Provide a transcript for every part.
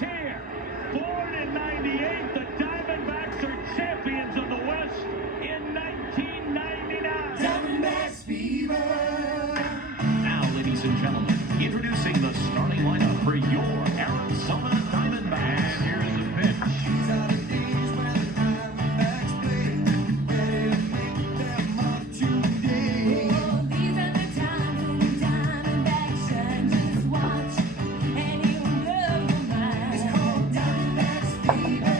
here. Born in 98, the Diamondbacks are champions of the West in 1999. Diamondbacks fever. Now, ladies and gentlemen, introducing the starting lineup for your Arizona Diamondbacks. And here's the pitch. These are the days when the Diamondbacks play. Ready to make their mark today. Oh, these are the times when the Diamondbacks shine. Just watch, and it will blow your mind. It's called Diamondbacks fever.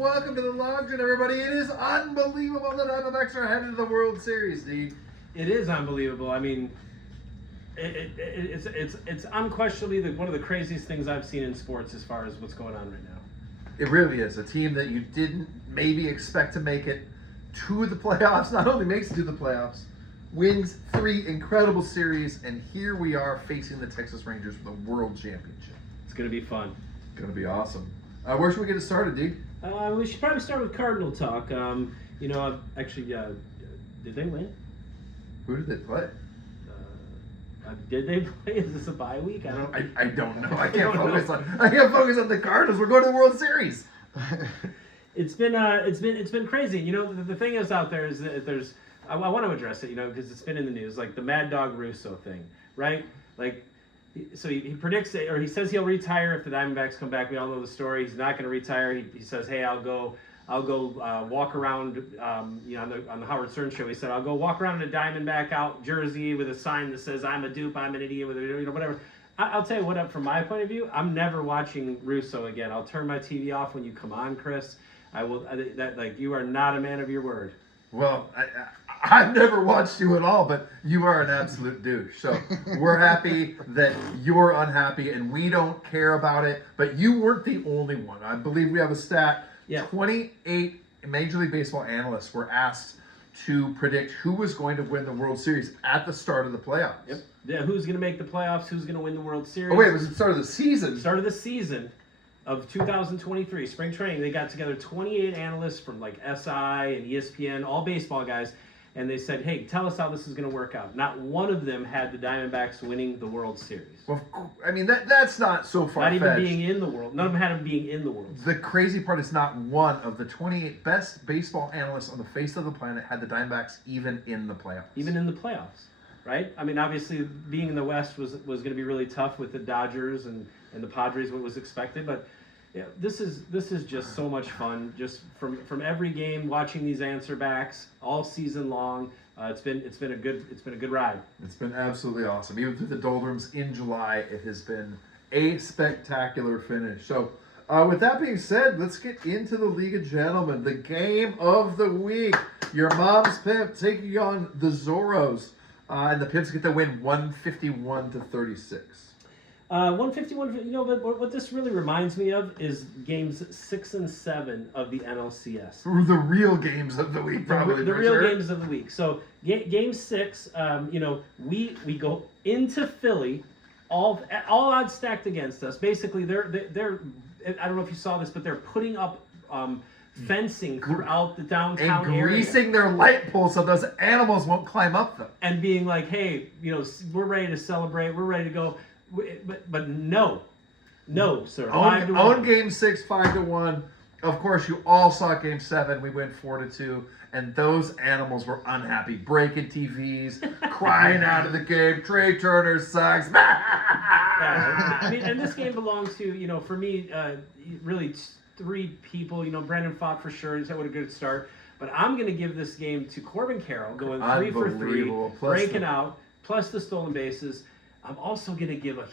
Welcome to the LOGJAM, everybody. It is unbelievable that Diamondbacks are headed to the World Series, D. It is unbelievable. I mean, it's unquestionably one of the craziest things I've seen in sports as far as what's going on right now. It really is. A team that you didn't maybe expect to make it to the playoffs, not only makes it to the playoffs, wins 3 incredible series, and here we are facing the Texas Rangers for the World Championship. It's going to be fun. Gonna be awesome. Where should we get it started, D? We should probably start with Cardinal talk. Did they win? Who did they play? Did they play? Is this a bye week? I don't. I don't know. I can't focus on the Cardinals. We're going to the World Series. It's been crazy. You know, the thing is out there is that there's. I want to address it. You know, because it's been in the news, like the Mad Dog Russo thing, right? Like. So he predicts it, or he says he'll retire if the Diamondbacks come back. We all know the story. He's not going to retire. He says, "Hey, I'll go walk around." On the Howard Stern show, he said, "I'll go walk around in a Diamondback out jersey with a sign that says I'm a dupe, I'm an idiot, with whatever." I'll tell you what. From my point of view, I'm never watching Russo again. I'll turn my TV off when you come on, Chris. I will. You are not a man of your word. Well, I've never watched you at all, but you are an absolute douche. So we're happy that you're unhappy, and we don't care about it. But you weren't the only one. I believe we have a stat. Yeah. 28 Major League Baseball analysts were asked to predict who was going to win the World Series at the start of the playoffs. Yep. Yeah. Who's going to make the playoffs? Who's going to win the World Series? Oh, wait, it was the start of the season. Start of the season of 2023, spring training. They got together 28 analysts from like SI and ESPN, all baseball guys, and they said, "Hey, tell us how this is going to work out." Not one of them had the Diamondbacks winning the World Series. Well, I mean, that's not so far-fetched. Not even being in the World. None of them had them being in the World Series. The crazy part is not one of the 28 best baseball analysts on the face of the planet had the Diamondbacks even in the playoffs. Even in the playoffs, right? I mean, obviously, being in the West was going to be really tough with the Dodgers and the Padres, what was expected, but yeah, this is just so much fun. Just from every game, watching these answer backs all season long. It's been a good ride. It's been absolutely awesome. Even through the doldrums in July, it has been a spectacular finish. So, with that being said, let's get into the League of Gentlemen, the game of the week. Your mom's Pimp taking on the Zorros, and the Pimps get the win 151-36. 151. You know, but what this really reminds me of is games 6 and 7 of the NLCS. The real games of the week, probably. The real games of the week. So game 6, we go into Philly, all odds stacked against us. Basically, they're I don't know if you saw this, but they're putting up fencing throughout the downtown and greasing their light poles so those animals won't climb up them. And being like, "Hey, we're ready to celebrate. We're ready to go." But no, sir. Own game 6, 5-1. Of course, you all saw game 7. We went 4-2, and those animals were unhappy, breaking TVs, crying out of the game. Trey Turner sucks. I mean, and this game belongs to for me, really 3 people. Brendan fought for sure. That would a good start. But I'm going to give this game to Corbin Carroll, going 3 for 3, breaking out, plus the stolen bases. I'm also going to give a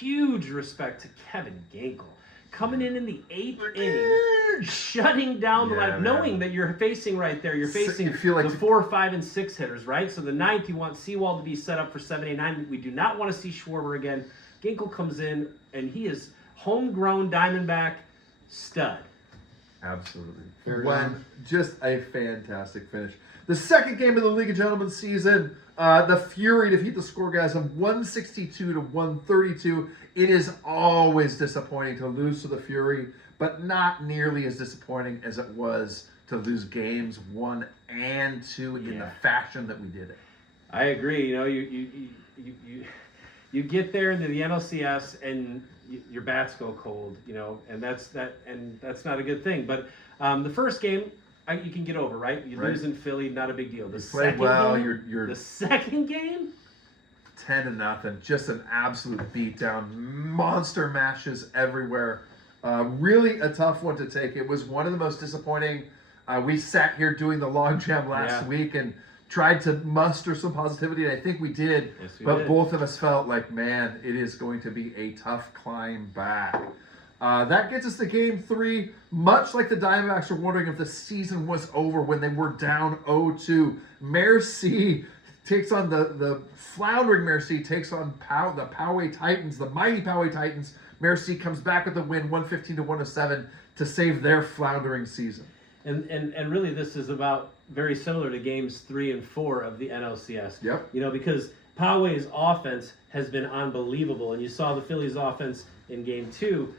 huge respect to Kevin Ginkel. Coming in the 8th inning, shutting down the lineup, knowing that you're facing right there. You're facing the 4, 5, and 6 hitters, right? So the 9th, you want Sewald to be set up for 7, 8, 9. We do not want to see Schwarber again. Ginkel comes in, and he is homegrown Diamondback stud. Absolutely. Just a fantastic finish. The second game of the League of Gentlemen season, the Fury defeat the Scoregasm 162-132. It is always disappointing to lose to the Fury, but not nearly as disappointing as it was to lose games 1 and 2 in the fashion that we did it. I agree. You know, you get there into the NLCS and your bats go cold. You know, and that's not a good thing. But the first game, you can get over, right? You lose in Philly, not a big deal. The played well. Game, You're the second game, 10-0, just an absolute beatdown, monster matches everywhere. Really a tough one to take. It was one of the most disappointing. We sat here doing the LOGJAM last week and tried to muster some positivity, and I think we did. Yes, we but did. both of us felt like, man, it is going to be a tough climb back. That gets us to Game 3. Much like the Diamondbacks were wondering if the season was over when they were down 0-2. Merci takes on the floundering Merci, takes on the Poway Titans, the mighty Poway Titans. Merci comes back with the win, 115-107, to save their floundering season. And really, this is about very similar to games 3 and 4 of the NLCS. Yep. You know, because Poway's offense has been unbelievable, and you saw the Phillies' offense in game 2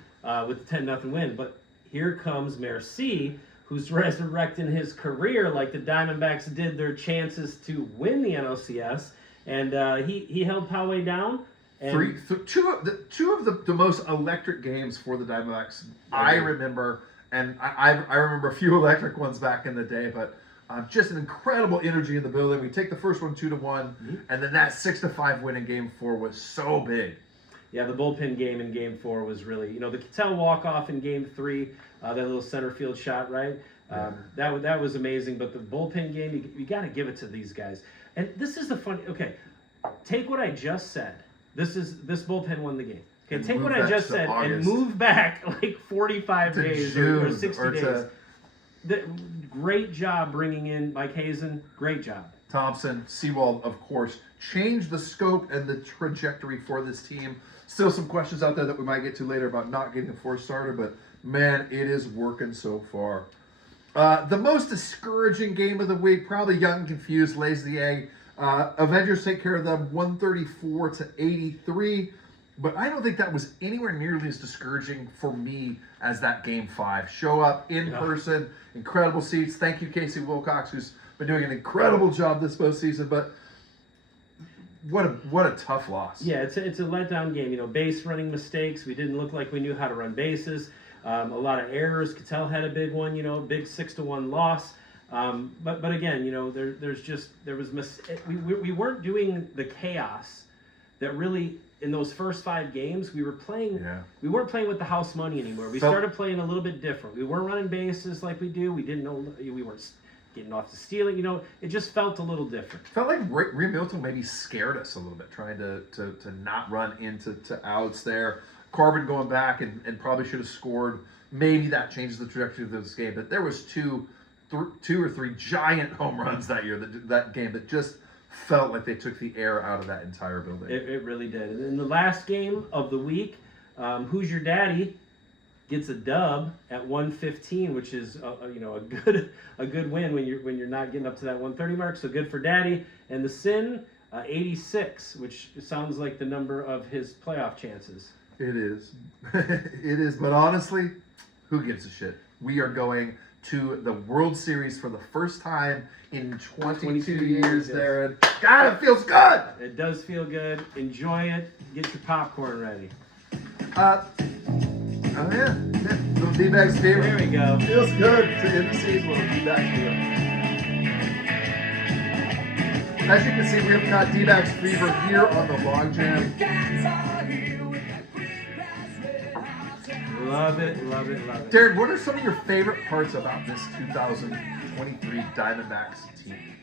with the 10-0 win. But here comes Merci, who's resurrecting his career like the Diamondbacks did their chances to win the NLCS, and he held Poway down. And Two of the most electric games for the Diamondbacks I remember, and I remember a few electric ones back in the day, but just an incredible energy in the building. We take the first one 2-1, and then that 6-5 win in Game 4 was so big. Yeah, the bullpen game in Game 4 was really, you know, the Cattell walk-off in Game 3, that little center field shot, right? That was amazing, but the bullpen game, you got to give it to these guys. And this is the funny, okay, take what I just said. This bullpen won the game. Okay, And take move what I that just to said August. and move back like 45 To days June or 60 or days. to Great job bringing in Mike Hazen. Great job. Thompson. Seawald, of course, changed the scope and the trajectory for this team. Still some questions out there that we might get to later about not getting a 4-starter, but man, it is working so far. The most discouraging game of the week, probably Young and Confused lays the egg. Avengers take care of them 134-83, but I don't think that was anywhere nearly as discouraging for me as that Game 5. Show up in person, incredible seats. Thank you, Casey Wilcox, who's been doing an incredible job this postseason, but what a tough loss. Yeah, it's a letdown game. You know, base running mistakes. We didn't look like we knew how to run bases. A lot of errors. Cattell had a big one. You know, big 6-1 loss. But again, you know, we weren't doing the chaos that really in those first 5 games we were playing. Yeah. We weren't playing with the house money anymore. We started playing a little bit different. We weren't running bases like we do. We didn't know we weren't getting off to stealing. You know, it just felt a little different. Felt like Reed Milton maybe scared us a little bit, trying to not run into outs there. Corbin going back and probably should have scored. Maybe that changes the trajectory of this game. But there was two or three giant home runs that year, that game, that just felt like they took the air out of that entire building. It really did. And in the last game of the week, Who's Your Daddy gets a dub at 115, which is a good win when you're not getting up to that 130 mark. So good for Daddy. And the Sin 86, which sounds like the number of his playoff chances. It is. It is. But honestly, who gives a shit? We are going to the World Series for the first time in 22 years, yes. Darren. God, it feels good! It does feel good. Enjoy it. Get your popcorn ready. Oh, yeah. Little D-Bag's favorite. There we go. Feels good to end the season with a D-Bag fever. As you can see, we have got D-Bag's fever here on the LOGJAM. Love it, love it, love it. Darren, what are some of your favorite parts about this 2023 Diamondbacks team?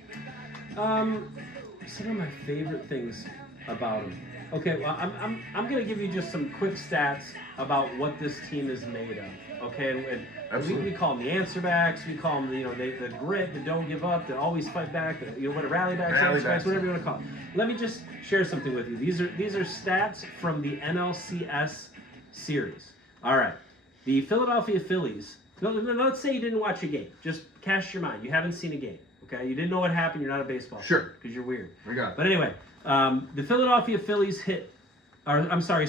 Some of my favorite things about them. Okay, well, I'm gonna give you just some quick stats about what this team is made of. Okay, and we call them the answer backs. We call them the grit, the don't give up, the always fight back, what rally backs, answer backs, whatever you want to call them. Let me just share something with you. These are stats from the NLCS series. All right, the Philadelphia Phillies. Let's say you didn't watch a game. Just cast your mind. You haven't seen a game. Okay, you didn't know what happened. You're not a baseball fan. Sure. Because you're weird. We got it. But anyway, the Philadelphia Phillies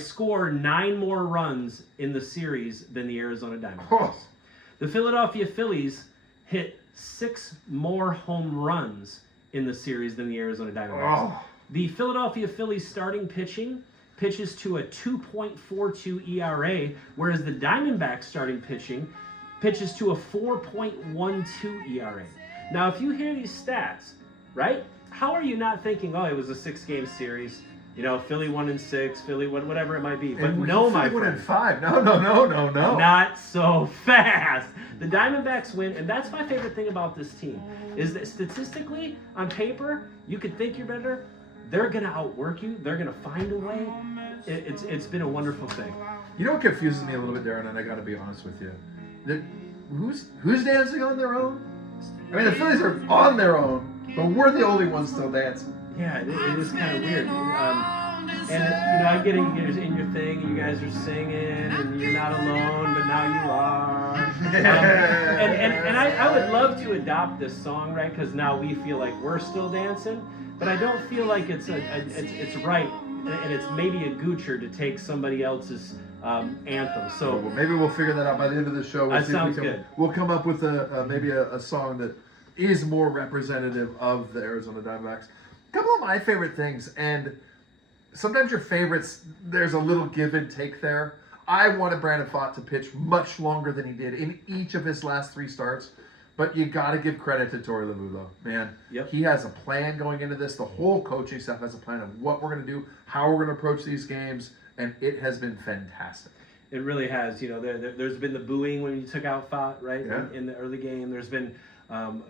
score 9 more runs in the series than the Arizona Diamondbacks. Oh. The Philadelphia Phillies hit 6 more home runs in the series than the Arizona Diamondbacks. Oh. The Philadelphia Phillies starting pitching pitches to a 2.42 ERA, whereas the Diamondbacks starting pitching pitches to a 4.12 ERA. Now, if you hear these stats, right, how are you not thinking, oh, it was a 6-game series? You know, Philly 1-6, Philly whatever it might be. But no, my friend. 1-5. No. Not so fast. The Diamondbacks win, and that's my favorite thing about this team, is that statistically, on paper, you could think you're better. They're going to outwork you. They're going to find a way. It's been a wonderful thing. You know what confuses me a little bit, Darren, and I got to be honest with you. Who's dancing on their own? I mean, the Phillies are on their own, but we're the only ones still dancing. Yeah, it is kind of weird. I'm getting you guys in your thing, and you guys are singing, and you're not alone, but now you are. And I would love to adopt this song, right? Because now we feel like we're still dancing, but I don't feel like it's right, and it's maybe a goocher to take somebody else's anthem. So well, maybe we'll figure that out by the end of the show. That sounds good. We'll come up with maybe a song that is more representative of the Arizona Diamondbacks. A couple of my favorite things, and sometimes your favorites, there's a little give and take there. I wanted Brandon Pfaadt to pitch much longer than he did in each of his last 3 starts, but you got to give credit to Torey Lovullo, man. Yep. He has a plan going into this. The whole coaching staff has a plan of what we're going to do, how we're going to approach these games, and it has been fantastic. It really has. You know, there's been the booing when you took out Pfaadt, right, Yeah. in the early game. There's been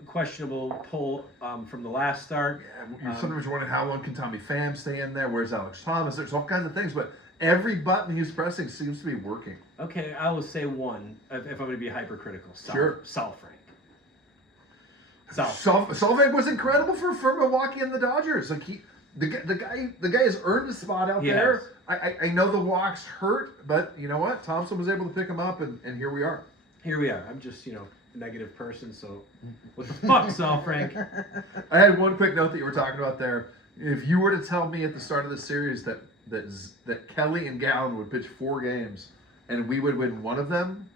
questionable pull from the last start. You're sometimes wondering how long can Tommy Pham stay in there? Where's Alex Thomas? There's all kinds of things, but every button he's pressing seems to be working. Okay, I will say one, if I'm going to be hypercritical. Sure. Sal Frank. Solveig was incredible for Milwaukee and the Dodgers. Like the guy has earned a spot out there. I know the walks hurt, but you know what? Thompson was able to pick him up, and here we are. Here we are. I'm just, a negative person, so what the fuck, Sal Frank? I had one quick note that you were talking about there. If you were to tell me at the start of the series that Kelly and Gallen would pitch 4 games and we would win one of them,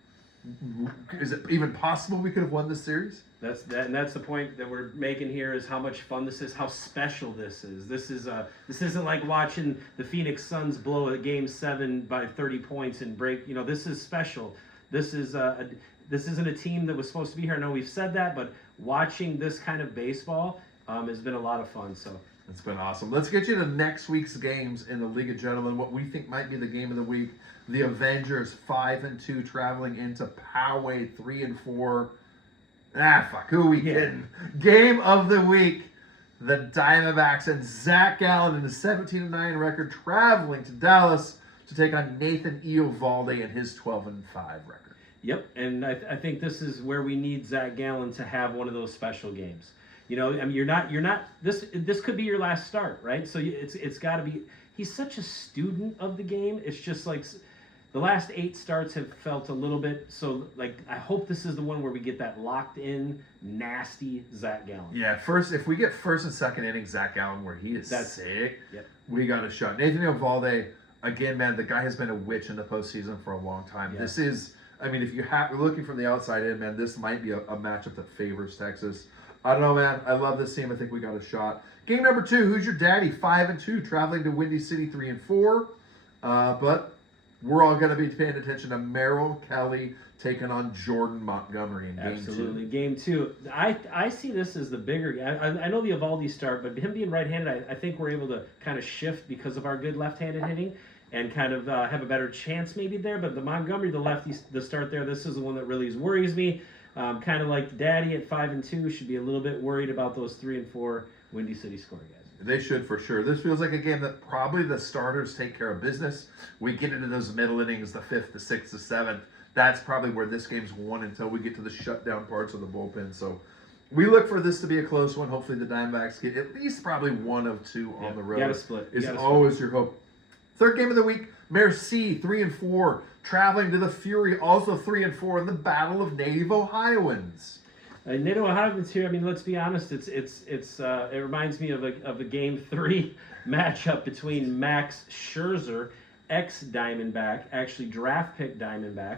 is it even possible we could have won this series? That's the point that we're making here, is how much fun this is, how special this is. This isn't like watching the Phoenix Suns blow a Game 7 by 30 points and break. This is special. This isn't a team that was supposed to be here. I know we've said that, but watching this kind of baseball has been a lot of fun. So it's been awesome. Let's get you to next week's games in the League of Gentlemen. What we think might be the game of the week: the Avengers 5-2 traveling into Poway 3-4. Who are we kidding? Game of the week: the Diamondbacks and Zach Gallen in the 17-9 record traveling to Dallas to take on Nathan Eovaldi and his 12-5 record. Yep, and I think this is where we need Zach Gallen to have one of those special games. You're not. This could be your last start, right? So it's got to be. He's such a student of the game. It's just like the last 8 starts have felt a little bit. So like I hope this is the one where we get that locked in, nasty Zach Gallen. Yeah, if we get first and second inning Zach Gallen where he is sick, yep. We got a shot. Nathan Eovaldi, again, man, the guy has been a witch in the postseason for a long time. Yeah. This is. I mean, if you're looking from the outside in, man, this might be a matchup that favors Texas. I don't know, man. I love this team. I think we got a shot. Game number 2, who's your daddy? 5-2, traveling to Windy City 3-4. But we're all going to be paying attention to Merrill Kelly taking on Jordan Montgomery in Game 2. Absolutely. Game 2. I see this as the bigger. I know the Eovaldi start, but him being right-handed, I think we're able to kind of shift because of our good left-handed hitting and kind of have a better chance maybe there. But the Montgomery, the lefty, the start there, this is the one that really worries me. Kind of like Daddy at 5-2, should be a little bit worried about those 3-4 Windy City score guys. They should for sure. This feels like a game that probably the starters take care of business. We get into those middle innings, the 5th, the 6th, the 7th. That's probably where this game's won until we get to the shutdown parts of the bullpen. So we look for this to be a close one. Hopefully the Diamondbacks get at least probably 1 of 2 on the road. You got to split. Is always your hope. Third game of the week, Merci 3-4, traveling to the Fury, also 3-4 in the Battle of Native Ohioans. Native Ohioans here. I mean, let's be honest. It reminds me of a Game 3 matchup between Max Scherzer, ex-Diamondback, actually draft pick Diamondback,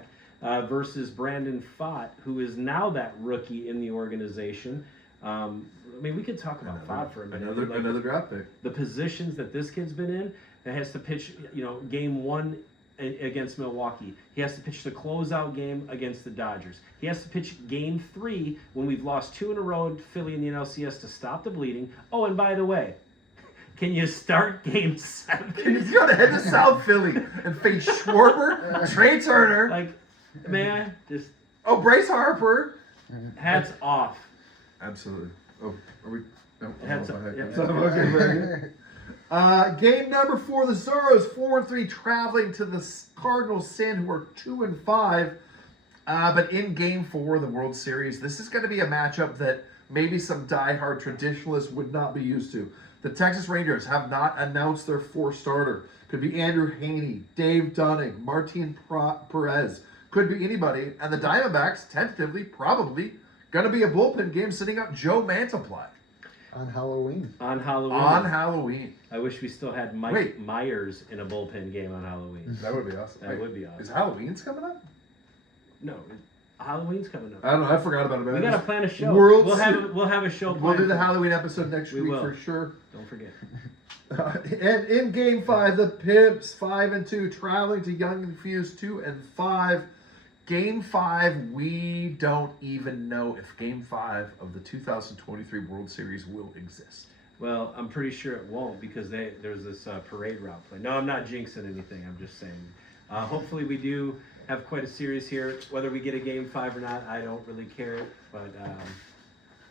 versus Brandon Pfaadt, who is now that rookie in the organization. I mean, we could talk about Fod for a minute. Another draft pick. The positions that this kid's been in, that has to pitch, game 1 against Milwaukee. He has to pitch the closeout game against the Dodgers. He has to pitch game 3 when we've lost 2 in a row, Philly and the NLCS, to stop the bleeding. Oh, and by the way, can you start game 7? He's got to head to South Philly and face Schwarber, Trey Turner. Like, man, just Bryce Harper. hats off. Absolutely. Oh, are we? No, Hats oh, off. okay, Yeah. okay, very good. Game number 4, the Zorros 4-3 traveling to the Cardinals Sin, who are 2-5. But in Game 4 of the World Series, this is going to be a matchup that maybe some diehard traditionalists would not be used to. The Texas Rangers have not announced their 4th starter. Could be Andrew Haney, Dave Dunning, Martin Perez. Could be anybody. And the Diamondbacks, tentatively, probably, going to be a bullpen game sitting up Joe Mantiply. On Halloween. On Halloween. On Halloween. I wish we still had Mike Wait. Myers in a bullpen game on Halloween. That would be awesome. That would be awesome. Is Halloween's coming up? No, Halloween's coming up. I don't know. I forgot about it. We gotta plan a show. World We'll Ser- have a show. We'll do planned. the Halloween episode next We week will. for sure. Don't forget. And in Game 5, the Pips 5-2 traveling to Young and Fuse 2-5. Game 5, we don't even know if Game 5 of the 2023 World Series will exist. Well, I'm pretty sure it won't because there's this parade route play. No, I'm not jinxing anything. I'm just saying. Hopefully, we do have quite a series here. Whether we get a Game 5 or not, I don't really care. But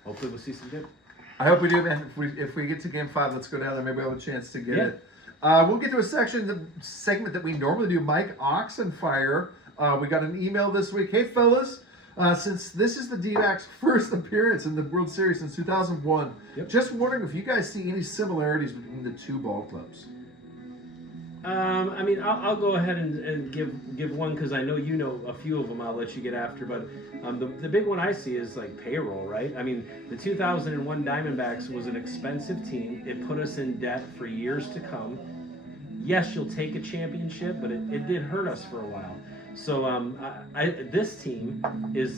hopefully, we'll see some good. I hope we do, man. If we get to Game 5, let's go down there. Maybe we'll have a chance to get Yeah. it. We'll get to a segment that we normally do. Mike Oxenfire. We got an email this week. Hey, fellas. Since this is the D-backs' first appearance in the World Series since 2001, Yep. just wondering if you guys see any similarities between the two ball clubs. I mean, I'll go ahead and give one because I know you know a few of them. I'll let you get after, but the big one I see is like payroll, right? I mean, the 2001 Diamondbacks was an expensive team. It put us in debt for years to come. Yes, you'll take a championship, but it did hurt us for a while. So this team is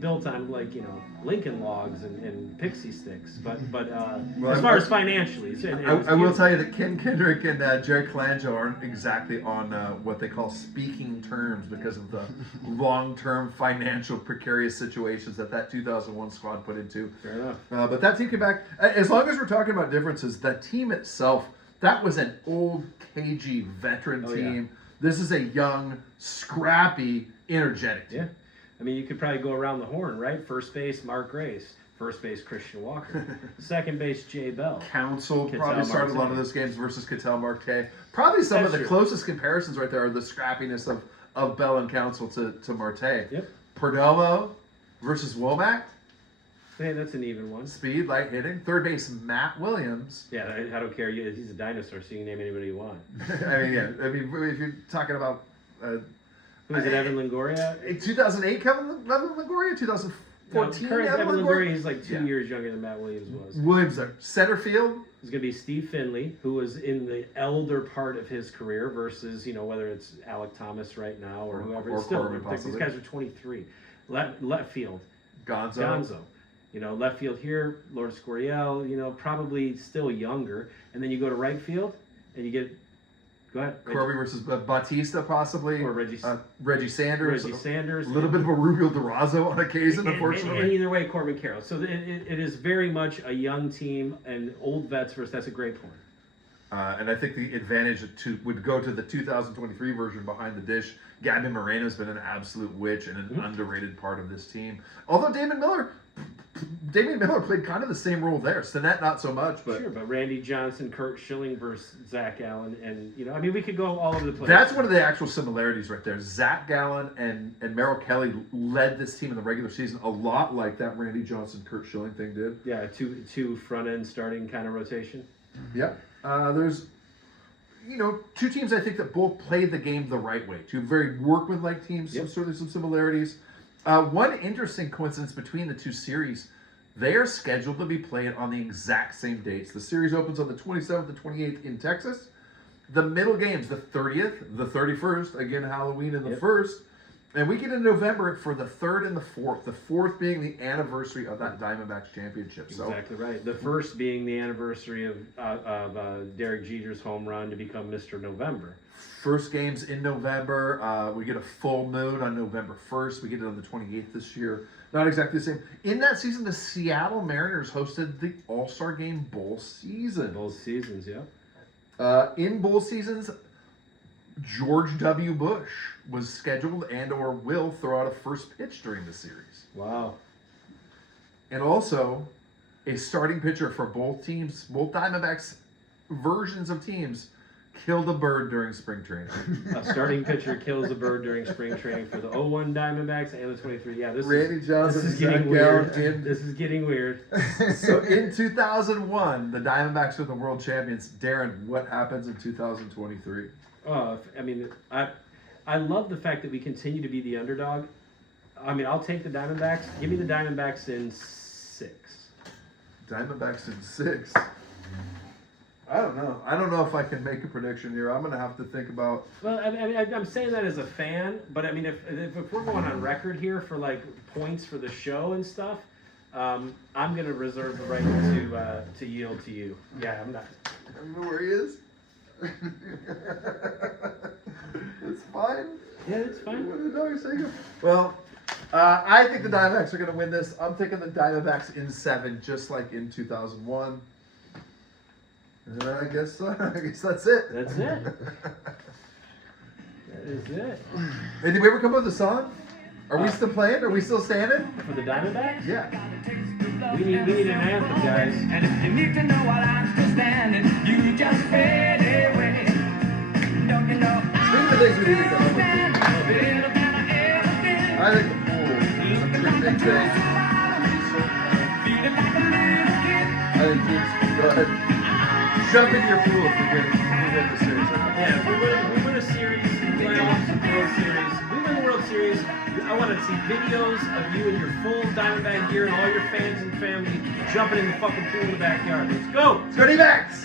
built on Lincoln logs and pixie sticks, but as far as financially, I will tell you that Ken Kendrick and Jerry Colangelo aren't exactly on what they call speaking terms because of the long-term financial precarious situations that 2001 squad put into. Fair enough. But that team came back. As long as we're talking about differences, the team itself, that was an old, cagey veteran team. Yeah. This is a young, scrappy, energetic team. Yeah. I mean, you could probably go around the horn, right? First base, Mark Grace. First base, Christian Walker. Second base, Jay Bell. Council Ketel probably started a lot Marte. of those games versus Ketel Marte. Probably some That's of the true. closest comparisons right there are the scrappiness of Bell and Council to Marte. Yep. Perdomo versus Womack. Hey, that's an even one. Speed, light hitting. Third base, Matt Williams. Yeah, I don't care. He's a dinosaur, so you can name anybody you want. I mean, yeah. I mean, if you're talking about Who is it, Evan Longoria? 2008 Kevin Longoria, 2014 Current Evan Evan Longoria. Longoria, he's like 2 Yeah. years younger than Matt Williams was. Williams there. Center field. It's going to be Steve Finley, who was in the elder part of his career versus, whether it's Alec Thomas right now or whoever. or It's still, Corbin, these possibly. guys are 23. Left field, Gonzo. Left field here, Lord Scoriel, probably still younger. And then you go to right field and you get, go ahead. Corby versus Bautista, possibly. Or Reggie Sanders. Reggie Sanders. A little bit of a Rubio Durazo on occasion, And unfortunately. either way, Corbin Carroll. So it is very much a young team and old vets versus. That's a great point. And I think the advantage would go to the 2023 version behind the dish. Gavin Moreno's been an absolute witch and an underrated part of this team. Although Damian Miller played kind of the same role there. Stinnett not so much, but Sure, but Randy Johnson, Kurt Schilling versus Zach Allen, and we could go all over the place. that's one of the actual similarities right there. Zach Gallen and Merrill Kelly led this team in the regular season a lot like that Randy Johnson, Kurt Schilling thing did. Yeah, two front end starting kind of rotation. Yep. There's, two teams I think that both play the game the right way. Two very workmanlike teams. Yep. Certainly some similarities. One interesting coincidence between the two series, they are scheduled to be played on the exact same dates. The series opens on the 27th and 28th in Texas. The middle games, the 30th, the 31st, again Halloween and the Yep. 1st, And we get in November for the 3rd and the 4th. The 4th being the anniversary of that Diamondbacks championship. So Exactly right. The first being the anniversary of Derek Jeter's home run to become Mr. November. first game's in November. We get a full moon on November 1st. We get it on the 28th this year. Not exactly the same. In that season, the Seattle Mariners hosted the All-Star Game bowl season. Both seasons, yeah. In bowl seasons, George W. Bush was scheduled and or will throw out a first pitch during the series. Wow. And also, a starting pitcher for both teams, both Diamondbacks versions of teams, killed a bird during spring training. A starting pitcher kills a bird during spring training for the 01 Diamondbacks and the 23. Yeah, Randy Johnson this is and getting Zach weird. Gallen in- This is getting weird. So in 2001, the Diamondbacks are the world champions. Darren, what happens in 2023? I mean, I love the fact that we continue to be the underdog. I mean, I'll take the Diamondbacks. Give me the Diamondbacks in 6. Diamondbacks in 6. I don't know. I don't know if I can make a prediction here. I'm going to have to think about. Well, I mean, I'm saying that as a fan, but I mean, if we're going on record here for like points for the show and stuff, I'm going to reserve the right to yield to you. Yeah, I'm not. I don't know where he is. It's fine. Yeah, it's fine. What did I say? Well, I think the Diamondbacks are going to win this. I'm taking the Diamondbacks in 7, just like in 2001. And I guess that's it. That's it. That is it. Hey, did we ever come up with a song? Are we still playing? Are we still standing? For the Diamondbacks? Yeah. We need an anthem, guys. And if you need to know while I'm still standing, you just fade away. Don't you know Speaking of things we need to come up with, better than I ever been? I think the pool is a pretty big thing. Feeling like a little kid. I think teams go ahead, jump in your pool if we win the series. Yeah, if we win a series, playoffs, World Series. If we win the World Series, I want to see videos of you in your full Diamondback gear and all your fans and family jumping in the fucking pool in the backyard. Let's go! Let's go D-backs!